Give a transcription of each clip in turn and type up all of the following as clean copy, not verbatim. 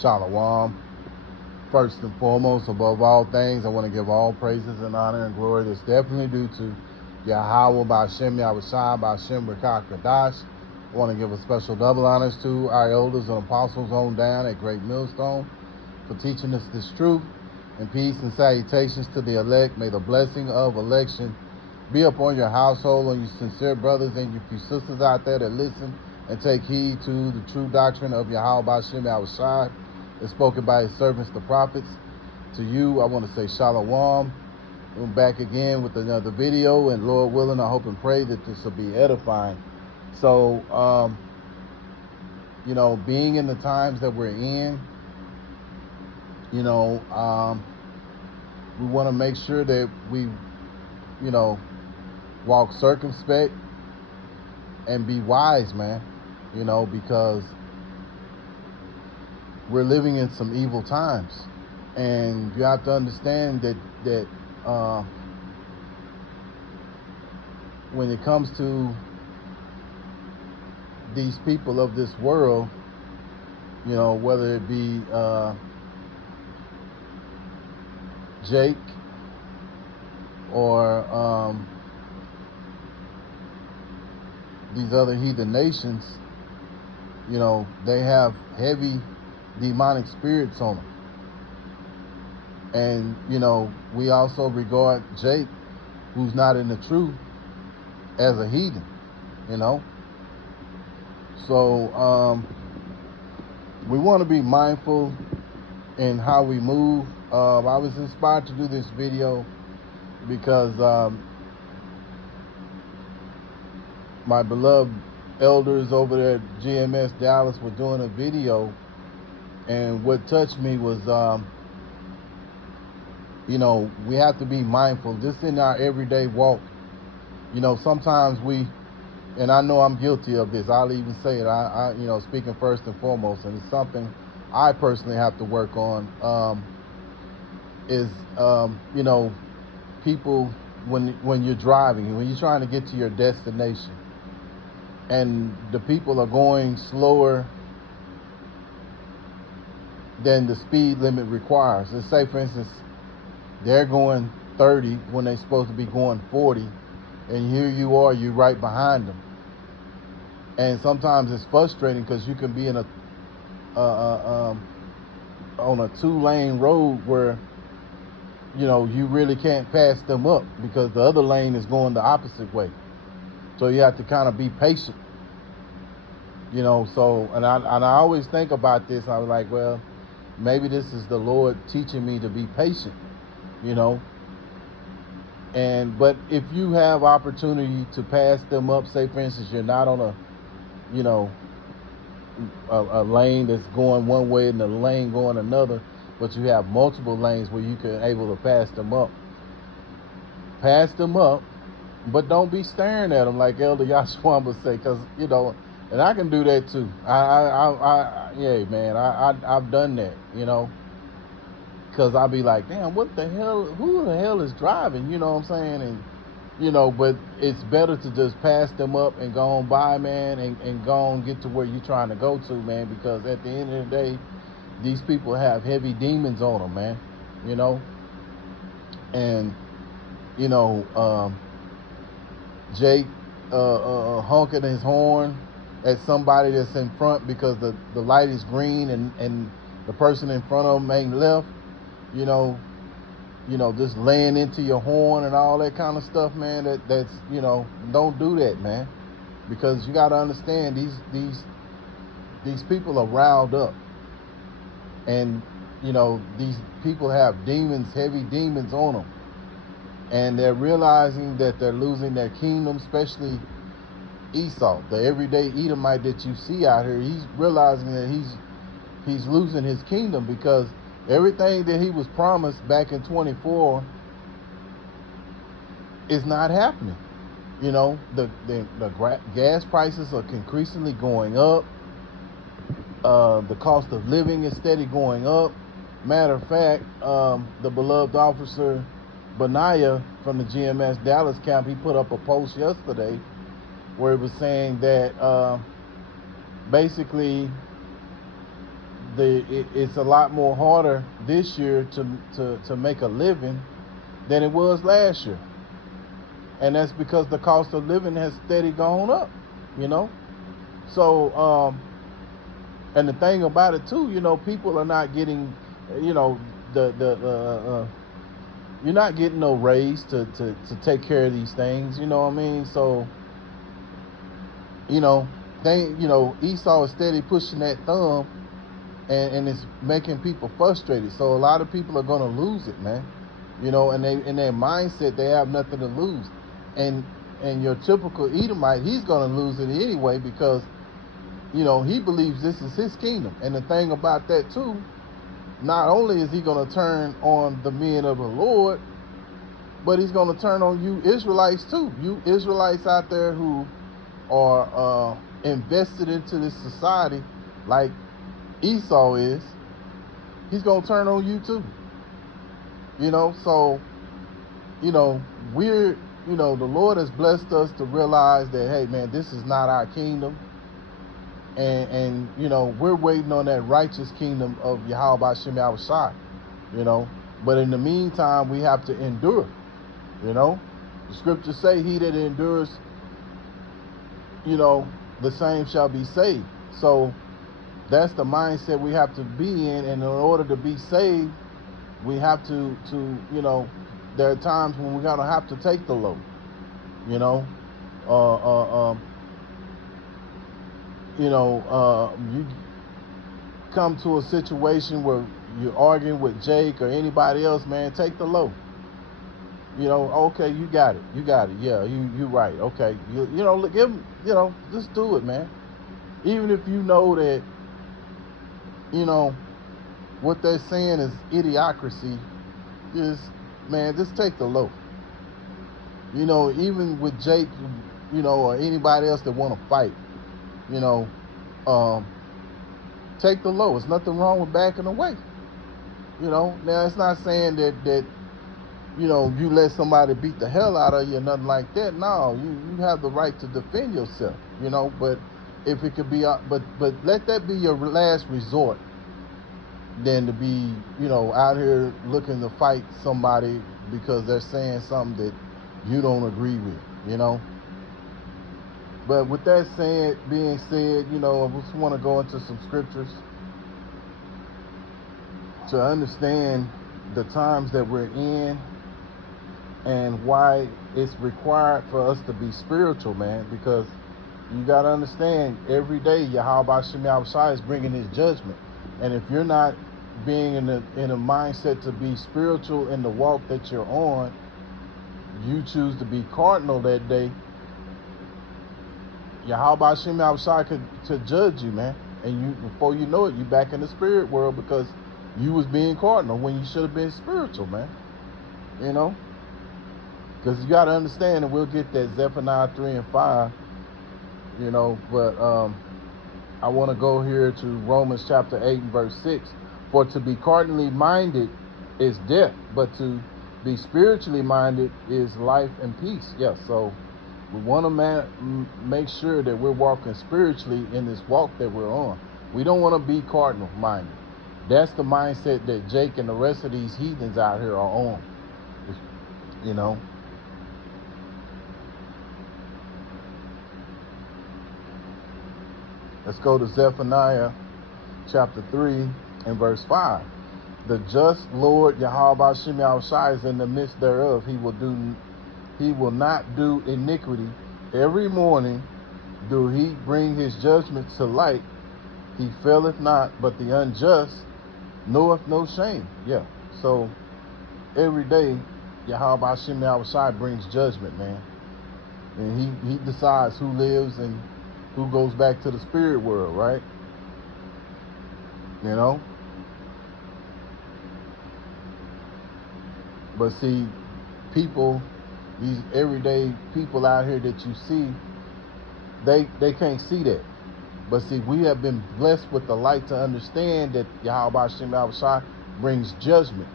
Shalom. First and foremost, above all things, I want to give all praises and honor and glory that's definitely due to Yahweh Ba'Shem Yahushua Ba'Shem Rakah Kadash. I want to give a special double honors to our elders and apostles on down at Great Millstone for teaching us this truth. And peace and salutations to the elect. May the blessing of election be upon your household, on your sincere brothers and your few sisters out there that listen and take heed to the true doctrine of Yahweh Ba'Shem Yahushua is spoken by his servants, the prophets. To you, I want to say shalom. We're back again with another video, and Lord willing, I hope and pray that this will be edifying. So, being in the times that we're in, we want to make sure that we, walk circumspect and be wise, man, because we're living in some evil times, and you have to understand that when it comes to these people of this world, whether it be Jake or these other heathen nations, they have heavy demonic spirits on them. And, we also regard Jake, who's not in the truth, as a heathen, So, we want to be mindful in how we move. I was inspired to do this video because my beloved elders over there at GMS Dallas were doing a video, and what touched me was, we have to be mindful just in our everyday walk. Sometimes and I know I'm guilty of this, I'll even say it, I speaking first and foremost, and it's something I personally have to work on, people, when you're driving, when you're trying to get to your destination, and the people are going slower than the speed limit requires. Let's say, for instance, they're going 30 when they're supposed to be going 40, and here you are, you're right behind them. And sometimes it's frustrating because you can be in on a 2-lane road where you really can't pass them up because the other lane is going the opposite way. So you have to kind of be patient, so, and I always think about this. I was like, well, maybe this is the Lord teaching me to be patient, but if you have opportunity to pass them up, say for instance, you're not on a lane that's going one way and the lane going another, but you have multiple lanes where you can able to pass them up, but don't be staring at them like Elder Yashua would say, because and I can do that too. I've done that, because I'll be like, damn, what the hell, who the hell is driving, you know what I'm saying? And but it's better to just pass them up and go on by, man, and go on get to where you're trying to go to, man, because at the end of the day, these people have heavy demons on them, man, and Jake honking his horn at somebody that's in front because the light is green and the person in front of them ain't left, just laying into your horn and all that kind of stuff, man. That's don't do that, man, because you got to understand these people are riled up, and these people have demons, heavy demons on them, and they're realizing that they're losing their kingdom, especially Esau, the everyday Edomite that you see out here. He's realizing that he's losing his kingdom because everything that he was promised back in 24 is not happening. The gas prices are increasingly going up. The cost of living is steady going up. Matter of fact, the beloved officer Benaiah from the GMS Dallas camp, he put up a post yesterday where it was saying that basically it's a lot more harder this year to make a living than it was last year. And that's because the cost of living has steady gone up, you know. So, and the thing about it too, you know, people are not getting, you know, you're not getting no raise to take care of these things, you know what I mean? So, you know, Esau is steady pushing that thumb, and it's making people frustrated. So a lot of people are gonna lose it, man. You know, and they in their mindset they have nothing to lose. And your typical Edomite, he's gonna lose it anyway because, you know, he believes this is his kingdom. And the thing about that too, not only is he gonna turn on the men of the Lord, but he's gonna turn on you Israelites too. You Israelites out there who are invested into this society like Esau is, he's gonna turn on you too. You know, so, you know, the Lord has blessed us to realize that, hey man, this is not our kingdom. And you know, we're waiting on that righteous kingdom of Yahweh Shem Yahushai, you know. But in the meantime, we have to endure, you know. The scriptures say, he that endures, you know, the same shall be saved. So that's the mindset we have to be in. And in order to be saved, we have to you know, there are times when we're gonna have to take the low, you know. You come to a situation where you're arguing with Jake or anybody else, man, take the low. You know, okay, you got it. Yeah, you right. Okay, you know, give them, you know, just do it, man. Even if you know that, you know, what they're saying is idiocracy, just take the low. You know, even with Jake, you know, or anybody else that want to fight, you know, take the low. There's nothing wrong with backing away. You know, now it's not saying that you know, you let somebody beat the hell out of you or nothing like that. No, you have the right to defend yourself, you know, but if it could be, but let that be your last resort than to be, you know, out here looking to fight somebody because they're saying something that you don't agree with, you know. But with that being said, you know, I just want to go into some scriptures to understand the times that we're in and why it's required for us to be spiritual, man. Because you got to understand, every day Yahweh Shem Yahushai is bringing his judgment. And if you're not being in a mindset to be spiritual in the walk that you're on, you choose to be cardinal that day, Yahweh Shem Yahushai could judge you, man. And you, before you know it, you back in the spirit world because you was being cardinal when you should have been spiritual, man. You know? Because you got to understand, and we'll get that Zephaniah 3 and 5, you know, but I want to go here to Romans chapter 8 and verse 6. For to be cardinally minded is death, but to be spiritually minded is life and peace. Yes, so we want to make sure that we're walking spiritually in this walk that we're on. We don't want to be cardinal minded. That's the mindset that Jake and the rest of these heathens out here are on, you know. Let's go to Zephaniah chapter 3 and verse 5. The just Lord Yahweh Shem Yahushai is in the midst thereof. He will not do iniquity. Every morning do he bring his judgments to light. He faileth not, but the unjust knoweth no shame. Yeah. So every day Yahweh Shem Yahushai brings judgment, man. And he decides who lives and who goes back to the spirit world, right? You know? But see, people, these everyday people out here that you see, they can't see that. But see, we have been blessed with the light to understand that Yahweh Shem Yahushai brings judgment.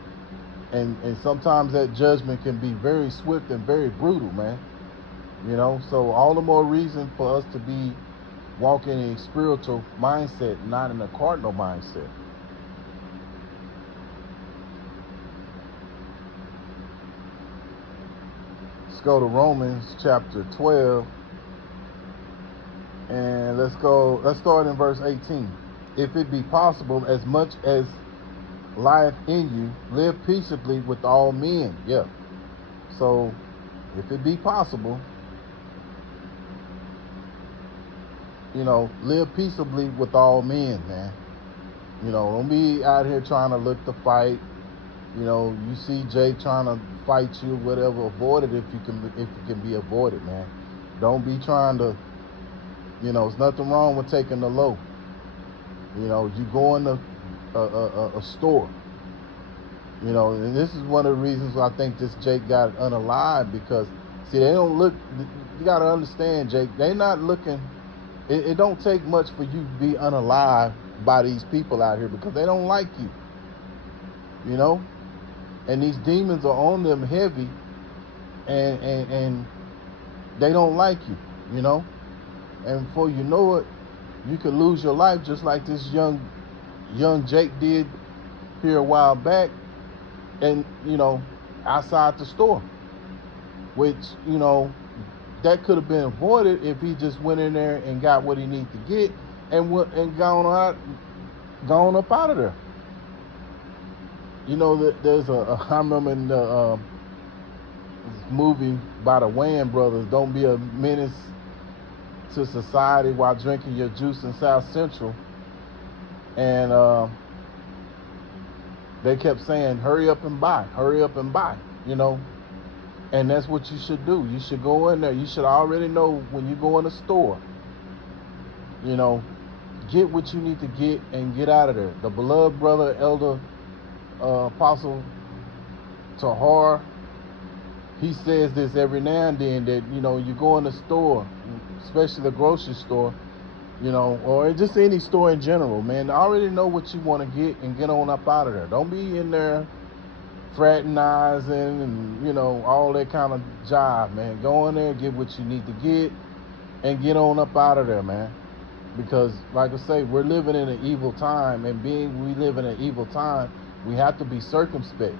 And sometimes that judgment can be very swift and very brutal, man. You know, so all the more reason for us to be walking in a spiritual mindset, not in a cardinal mindset. go to Romans chapter 12, and let's start in verse 18. If it be possible, as much as lieth in you, live peaceably with all men. Yeah. So, if it be possible, live peaceably with all men, man. Don't be out here trying to look to fight. You see Jake trying to fight you, whatever. Avoid it if it can be avoided, man. Don't be trying to. There's nothing wrong with taking the low. You go in a store. And this is one of the reasons I think this Jake got unalived, because see, they don't look. You got to understand, Jake. They not looking. It don't take much for you to be unalived by these people out here, because they don't like you. And these demons are on them heavy, and they don't like you. And before you know it, you could lose your life, just like this young Jake did here a while back, and outside the store, which that could have been avoided if he just went in there and got what he needed to get and gone up out of there. There's I remember in the movie by the Wayans brothers, Don't Be a Menace to Society While Drinking Your Juice in South Central. And they kept saying, hurry up and buy, And that's what you should do. You should go in there. You should already know when you go in a store, get what you need to get and get out of there. The beloved brother, Elder Apostle Tahar, he says this every now and then, that you go in the store, especially the grocery store, or just any store in general, man. Already know what you want to get and get on up out of there. Don't be in there fraternizing and all that kind of jive, man. Go in there, get what you need to get, and get on up out of there, man. Because, like I say, we're living in an evil time, and we live in an evil time, we have to be circumspect.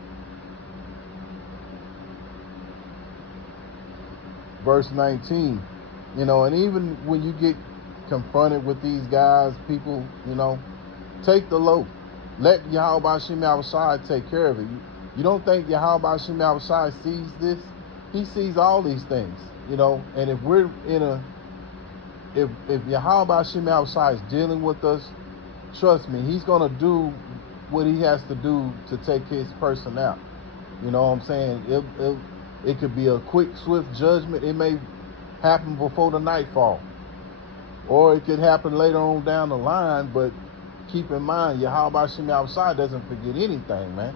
Verse 19, and even when you get confronted with these guys, people, take the low. Let Yahweh Shem Yahushai take care of it. You don't think Yahweh Shem Yahushai sees this? He sees all these things, and if we're if Yahweh Shem Yahushai is dealing with us, trust me, he's going to do what he has to do to take his person out. You know what I'm saying? It could be a quick, swift judgment. It may happen before the nightfall, or it could happen later on down the line. But keep in mind, Yahweh Shem Yahushai doesn't forget anything, man.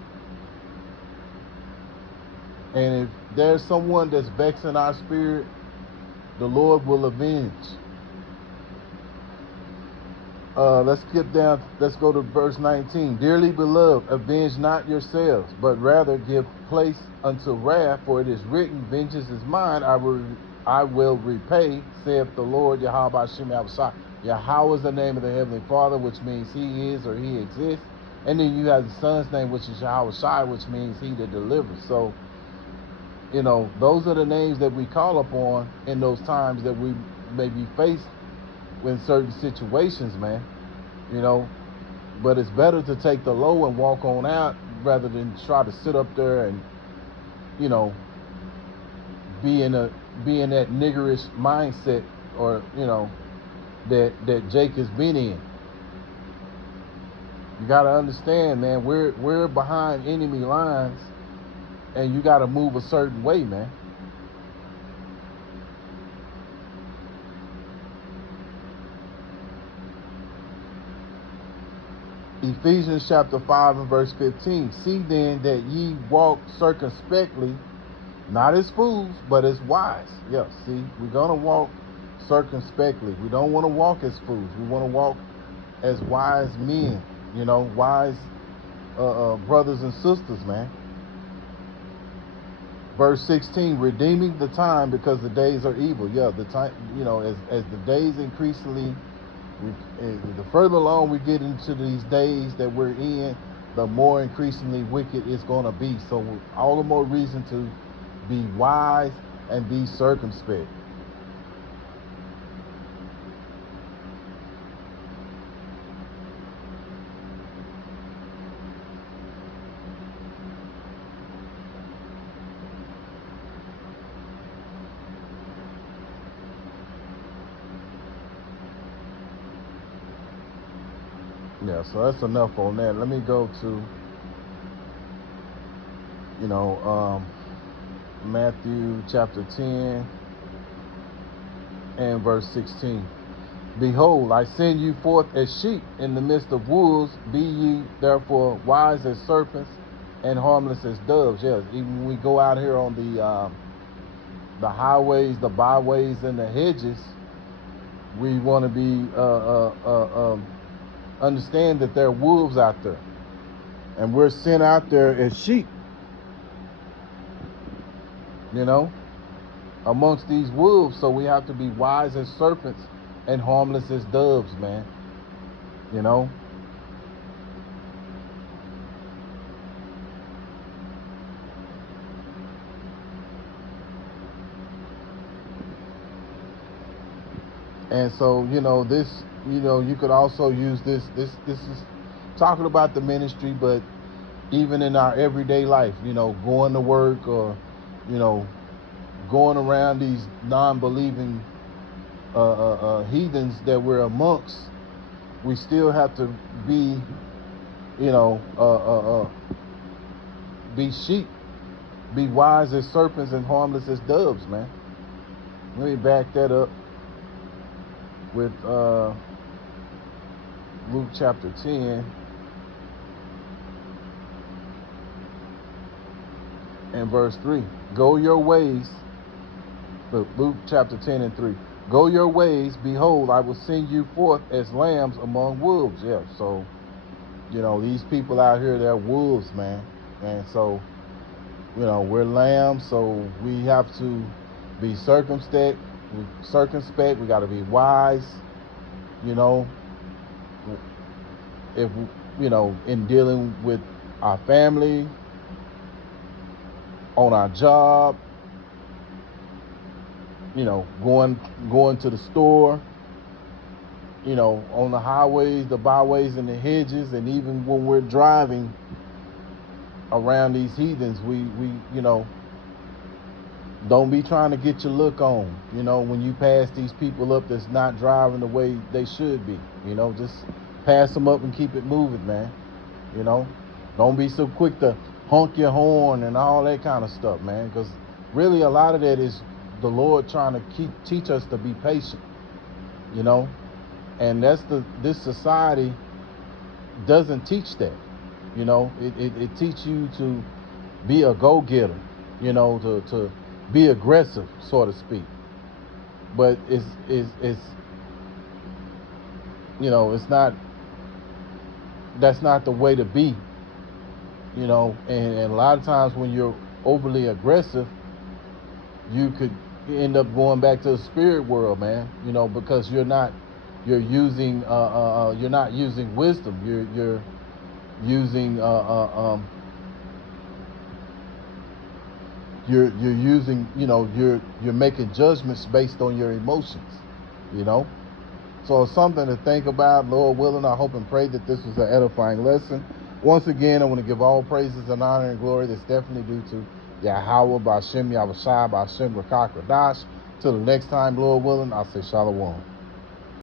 And if there's someone that's vexing our spirit, the Lord will avenge. Let's go to verse 19. Dearly beloved, avenge not yourselves, but rather give place unto wrath, for it is written, vengeance is mine, I will repay, saith the Lord Yahweh Shem Yahushai. Yahweh is the name of the Heavenly Father, which means he is or he exists. And then you have the Son's name, which is Yahushai, which means he that delivers. So, those are the names that we call upon in those times that we may be faced in certain situations, man. But it's better to take the low and walk on out rather than try to sit up there and, be in that niggerish mindset, or, that Jake has been in. You got to understand, man, we're behind enemy lines, and you got to move a certain way, man. Ephesians chapter 5 and verse 15. See then that ye walk circumspectly, not as fools, but as wise. Yeah, see, we're going to walk circumspectly. We don't want to walk as fools. We want to walk as wise men, wise brothers and sisters, man. Verse 16, redeeming the time because the days are evil. Yeah, the time, as the days increasingly, the further along we get into these days that we're in, the more increasingly wicked it's going to be. So all the more reason to be wise and be circumspect. Yeah, so that's enough on that. Let me go to, Matthew chapter 10 and verse 16. Behold, I send you forth as sheep in the midst of wolves. Be ye therefore wise as serpents and harmless as doves. Yes, even when we go out here on the highways, the byways, and the hedges, we want to be understand that there are wolves out there, and we're sent out there as sheep. Amongst these wolves, so we have to be wise as serpents and harmless as doves, man. And so, this, you could also use this is talking about the ministry, but even in our everyday life, going to work, or, going around these non-believing heathens that we're amongst, we still have to be, be sheep, be wise as serpents and harmless as doves, man. Let me back that up with Luke chapter 10 and verse 3. Go your ways. Luke chapter 10 and 3. Go your ways, behold, I will send you forth as lambs among wolves. Yeah, so, these people out here, they're wolves, man. And so, we're lambs, so we have to be circumspect. We got to be wise, if, in dealing with our family, on our job, going to the store, on the highways, the byways, and the hedges, and even when we're driving around these heathens, we don't be trying to get your look on, when you pass these people up that's not driving the way they should be, just pass them up and keep it moving, man. Don't be so quick to honk your horn and all that kind of stuff, man, because really a lot of that is the Lord trying to teach us to be patient, and this society doesn't teach that. It teaches you to be a go-getter, to be aggressive, so to speak. But it's not, that's not the way to be, and a lot of times when you're overly aggressive, you could end up going back to the spirit world, man, because you're not using wisdom. You're using you're using, you're making judgments based on your emotions, So it's something to think about. Lord willing, I hope and pray that this was an edifying lesson. Once again, I want to give all praises and honor and glory that's definitely due to Yahweh, Ba'Shem Yahushua, Ba'Shem Rakak Radash. Till the next time, Lord willing, I'll say Shalom.